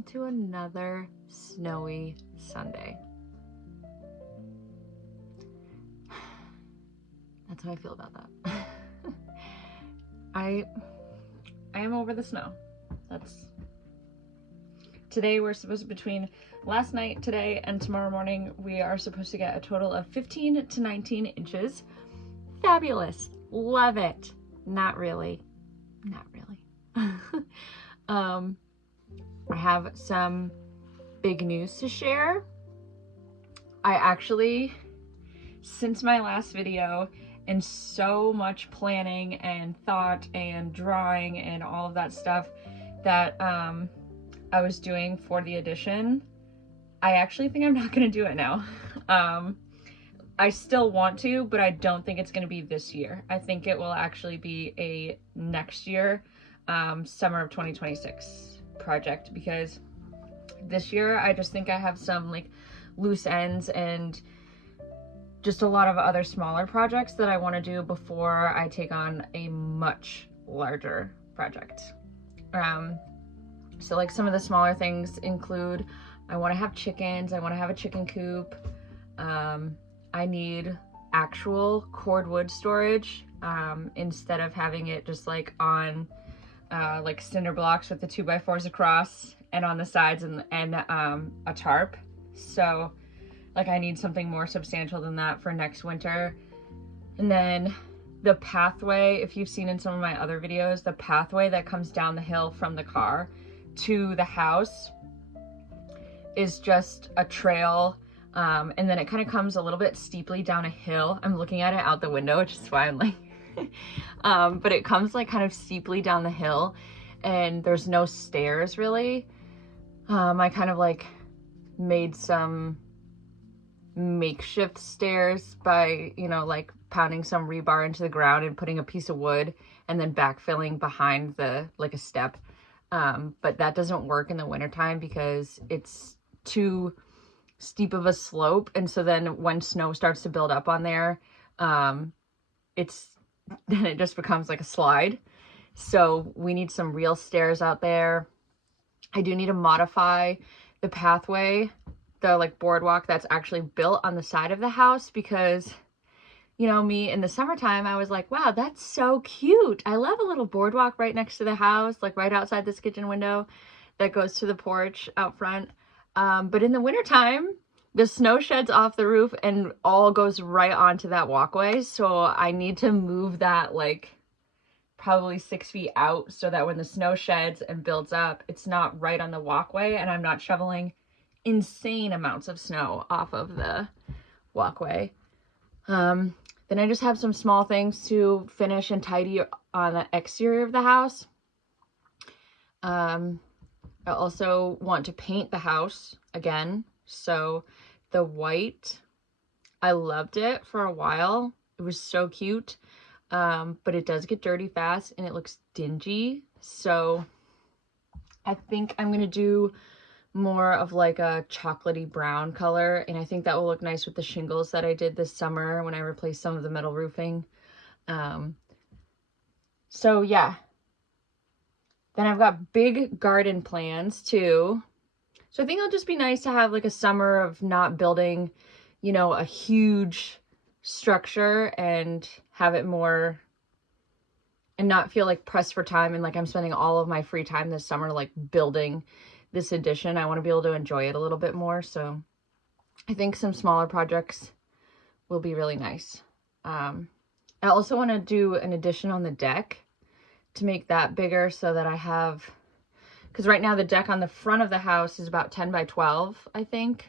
welcome to another snowy Sunday. That's how I feel about that. I am over the snow. Today we're supposed to, between last night, today, and tomorrow morning, we are supposed to get a total of 15 to 19 inches. Fabulous. Love it. Not really. I have some big news to share. I actually, since my last video and so much planning and thought and drawing and all of that stuff that I was doing for the addition, I actually think I'm not going to do it now. I still want to, but I don't think it's going to be this year. I think it will actually be a next year, summer of 2026 project, because this year I just think I have some like loose ends and just a lot of other smaller projects that I want to do before I take on a much larger project. So like some of the smaller things include, I want to have chickens, I want to have a chicken coop, I need actual cordwood storage instead of having it just like on like cinder blocks with the 2x4s across and on the sides and a tarp. So like I need something more substantial than that for next winter. And then the pathway, if you've seen in some of my other videos, the pathway that comes down the hill from the car to the house is just a trail. And then it kind of comes a little bit steeply down a hill. I'm looking at it out the window, which is why I'm like, but it comes like kind of steeply down the hill and there's no stairs really. I kind of like made some makeshift stairs by, you know, like pounding some rebar into the ground and putting a piece of wood and then backfilling behind the, like a step. But that doesn't work in the wintertime because it's too steep of a slope. And so then when snow starts to build up on there, then it just becomes like a slide. So we need some real stairs out there. I do need to modify the pathway, the like boardwalk that's actually built on the side of the house, because, you know, me in the summertime, I was like, wow, that's so cute. I love a little boardwalk right next to the house, like right outside this kitchen window that goes to the porch out front. But in the wintertime, the snow sheds off the roof and all goes right onto that walkway. So I need to move that like probably 6 feet out so that when the snow sheds and builds up, it's not right on the walkway and I'm not shoveling insane amounts of snow off of the walkway. Then I just have some small things to finish and tidy on the exterior of the house. I also want to paint the house again. So the white, I loved it for a while. It was so cute. But it does get dirty fast and it looks dingy. So I think I'm going to do more of like a chocolatey brown color. And I think that will look nice with the shingles that I did this summer when I replaced some of the metal roofing. So yeah. Then I've got big garden plans too. So I think it'll just be nice to have like a summer of not building, you know, a huge structure and have it more and not feel like pressed for time and like I'm spending all of my free time this summer like building this addition. I want to be able to enjoy it a little bit more. So I think some smaller projects will be really nice. I also want to do an addition on the deck to make that bigger so that I have, because right now the deck on the front of the house is about 10 by 12, I think.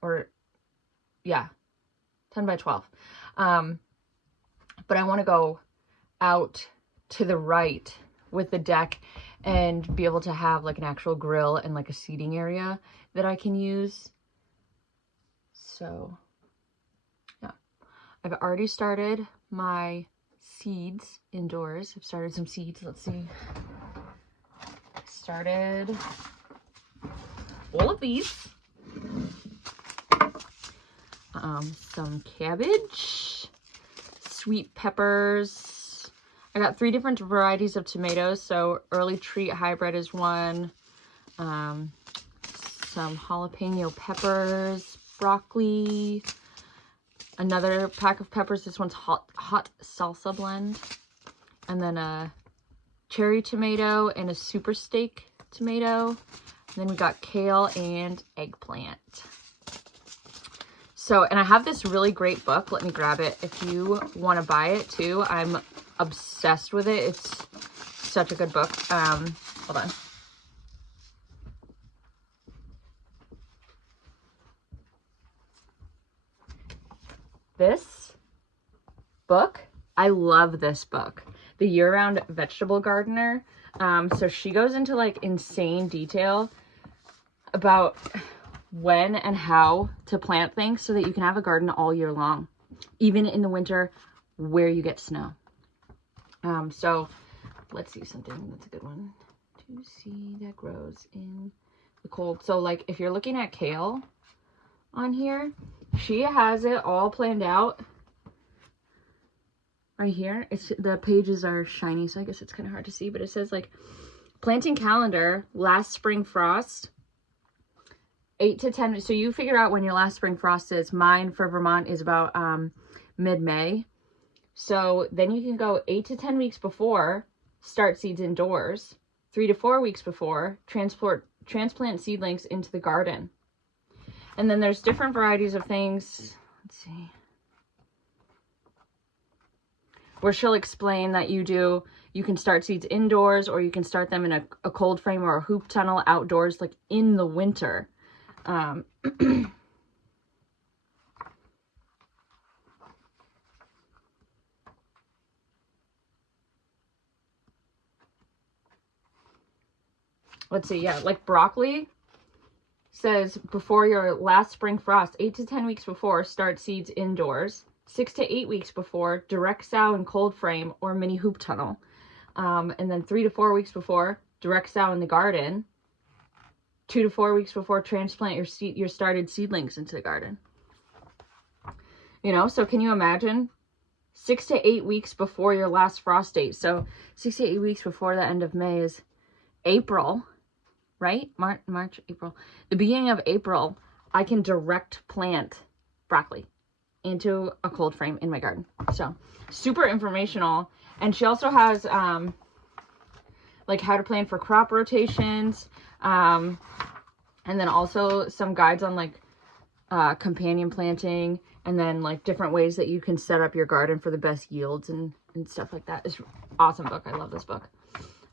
Or yeah, 10 by 12. But I want to go out to the right with the deck and be able to have like an actual grill and like a seating area that I can use. So yeah, I've already started my seeds indoors. I've started some seeds. Let's see. Started all of these. Some cabbage, sweet peppers. I got 3 different varieties of tomatoes. So early treat hybrid is one. some jalapeno peppers, broccoli, another pack of peppers. This one's hot salsa blend, and then a cherry tomato and a super steak tomato. And then we got kale and eggplant. So, and I have this really great book. Let me grab it if you want to buy it too. I'm obsessed with it. It's such a good book. Hold on. This book, I love this book. The Year-Round Vegetable Gardener. So she goes into like insane detail about when and how to plant things so that you can have a garden all year long, even in the winter where you get snow. So let's see something that's a good one to see that grows in the cold. So like if you're looking at kale on here, she has it all planned out right here. It's the pages are shiny, so I guess it's kind of hard to see, but it says like planting calendar, last spring frost, 8 to 10. So you figure out when your last spring frost is. Mine for Vermont is about mid-May. So then you can go 8 to 10 weeks before, start seeds indoors. 3 to 4 weeks before, transplant seedlings into the garden. And then there's different varieties of things. Let's see. Where she'll explain that you can start seeds indoors, or you can start them in a cold frame or a hoop tunnel outdoors, like in the winter. Let's see, yeah, like broccoli says before your last spring frost, 8 to 10 weeks before, start seeds indoors. 6 to 8 weeks before, direct sow in cold frame or mini hoop tunnel. And then 3 to 4 weeks before, direct sow in the garden. 2 to 4 weeks before, transplant your started seedlings into the garden. You know, so can you imagine? 6 to 8 weeks before your last frost date. So 6 to 8 weeks before the end of May is April, right? March, April. The beginning of April, I can direct plant broccoli into a cold frame in my garden. So super informational. And she also has like how to plan for crop rotations, and then also some guides on like companion planting, and then like different ways that you can set up your garden for the best yields and stuff like that. It's an awesome book. I love this book.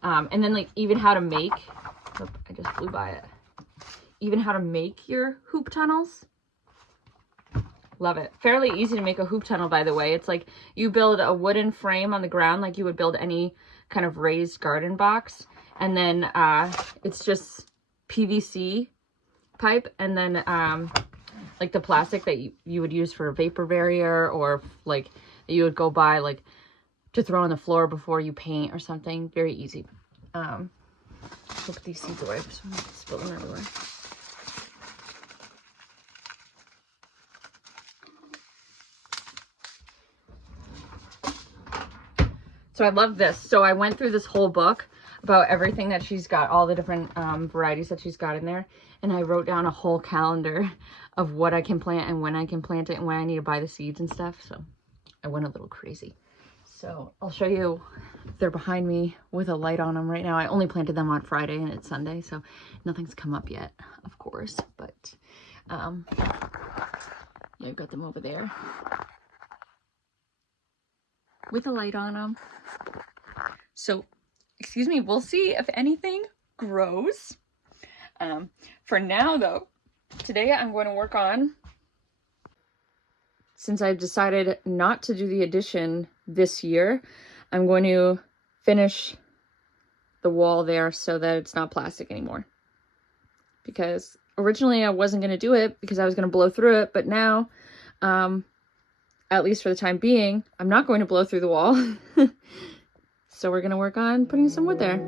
And then like even how to make, oh, I just flew by it, even how to make your hoop tunnels. Love it. Fairly easy to make a hoop tunnel, by the way. It's like you build a wooden frame on the ground like you would build any kind of raised garden box. And then it's just PVC pipe, and then like the plastic that you would use for a vapor barrier, or like that you would go buy like to throw on the floor before you paint or something. Very easy. Put these seeds away so I don't spill them everywhere. So I love this. So I went through this whole book about everything that she's got, all the different varieties that she's got in there. And I wrote down a whole calendar of what I can plant and when I can plant it and when I need to buy the seeds and stuff. So I went a little crazy. So I'll show you. They're behind me with a light on them right now. I only planted them on Friday and it's Sunday, so nothing's come up yet, of course. But yeah, I've got them over there with a light on them. So, excuse me, we'll see if anything grows. For now, though, today I'm going to work on, since I've decided not to do the addition this year, I'm going to finish the wall there so that it's not plastic anymore. Because originally I wasn't going to do it because I was going to blow through it, but now, at least for the time being, I'm not going to blow through the wall. So we're going to work on putting some wood there.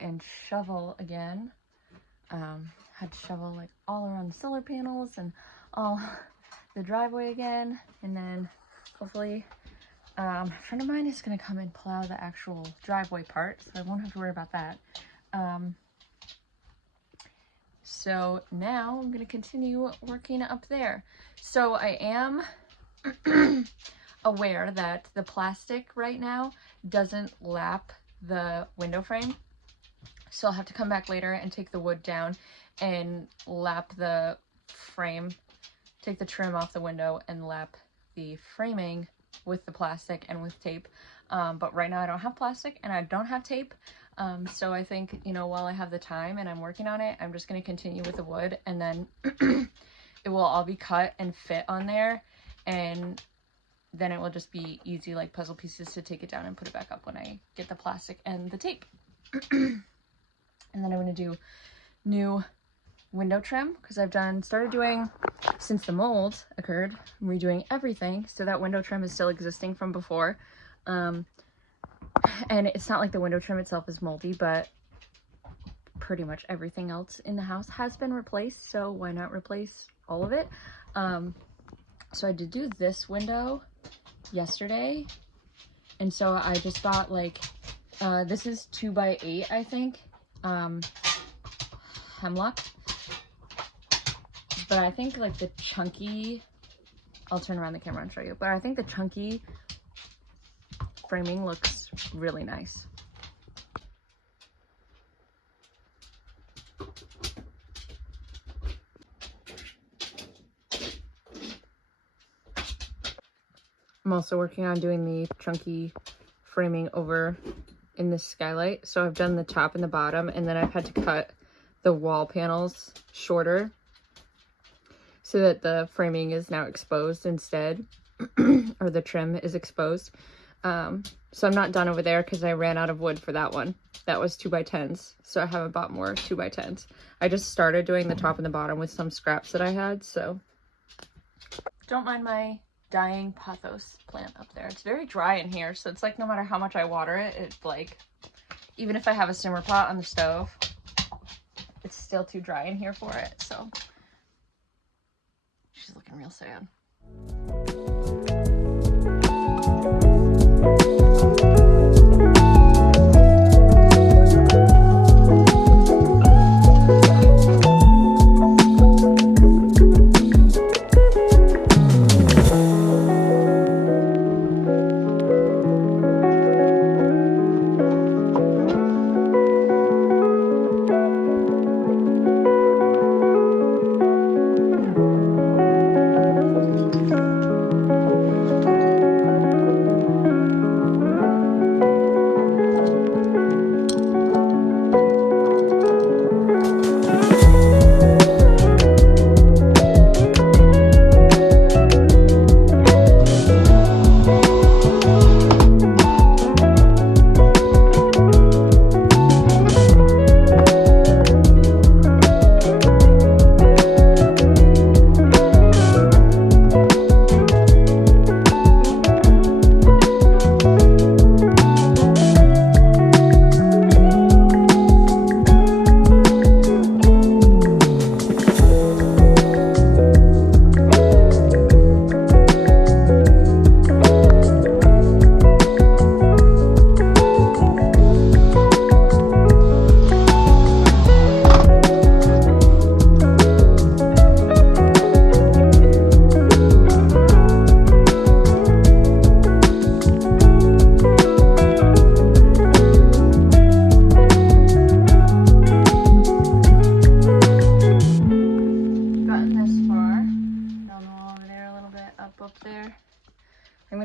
and shovel again. Had to shovel like all around the solar panels and all the driveway again, and then hopefully a friend of mine is going to come and plow the actual driveway part, so I won't have to worry about that. So now I'm going to continue working up there. So I am aware that the plastic right now doesn't lap the window frame, so I'll have to come back later and take the wood down and lap the frame, take the trim off the window and lap the framing with the plastic and with tape. But right now I don't have plastic and I don't have tape. So I think, you know, while I have the time and I'm working on it, I'm just going to continue with the wood, and then it will all be cut and fit on there, and then it will just be easy like puzzle pieces to take it down and put it back up when I get the plastic and the tape. And then I'm going to do new window trim, because I've started doing, since the mold occurred, I'm redoing everything so that window trim is still existing from before. And it's not like the window trim itself is moldy, but pretty much everything else in the house has been replaced, so why not replace all of it? So I did do this window yesterday, and so I just got like this is 2x8, I think, hemlock, but I think like the chunky, I'll turn around the camera and show you, but I think the chunky framing looks really nice. I'm also working on doing the chunky framing over in this skylight. So I've done the top and the bottom, and then I've had to cut the wall panels shorter so that the framing is now exposed instead, or the trim is exposed. So I'm not done over there because I ran out of wood for that one. That was 2x10s, so I haven't bought more 2x10s. I just started doing the top and the bottom with some scraps that I had, so. Don't mind my dying pothos plant up there. It's very dry in here, so it's like no matter how much I water it, it's like, even if I have a simmer pot on the stove, it's still too dry in here for it, so. She's looking real sad.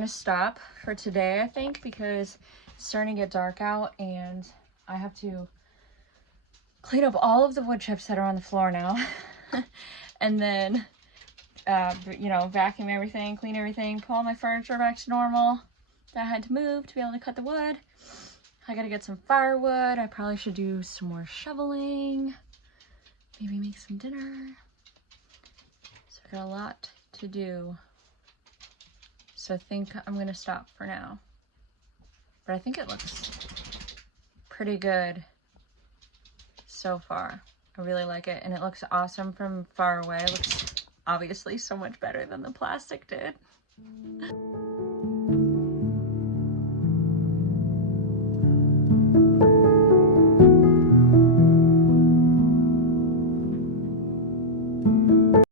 Stop for today, I think, because it's starting to get dark out and I have to clean up all of the wood chips that are on the floor now and then you know, vacuum everything, clean everything, pull all my furniture back to normal that I had to move to be able to cut the wood. I gotta get some firewood. I probably should do some more shoveling, maybe make some dinner. So I've got a lot to do. So I think I'm gonna stop for now. But I think it looks pretty good so far. I really like it, and it looks awesome from far away. It looks obviously so much better than the plastic did.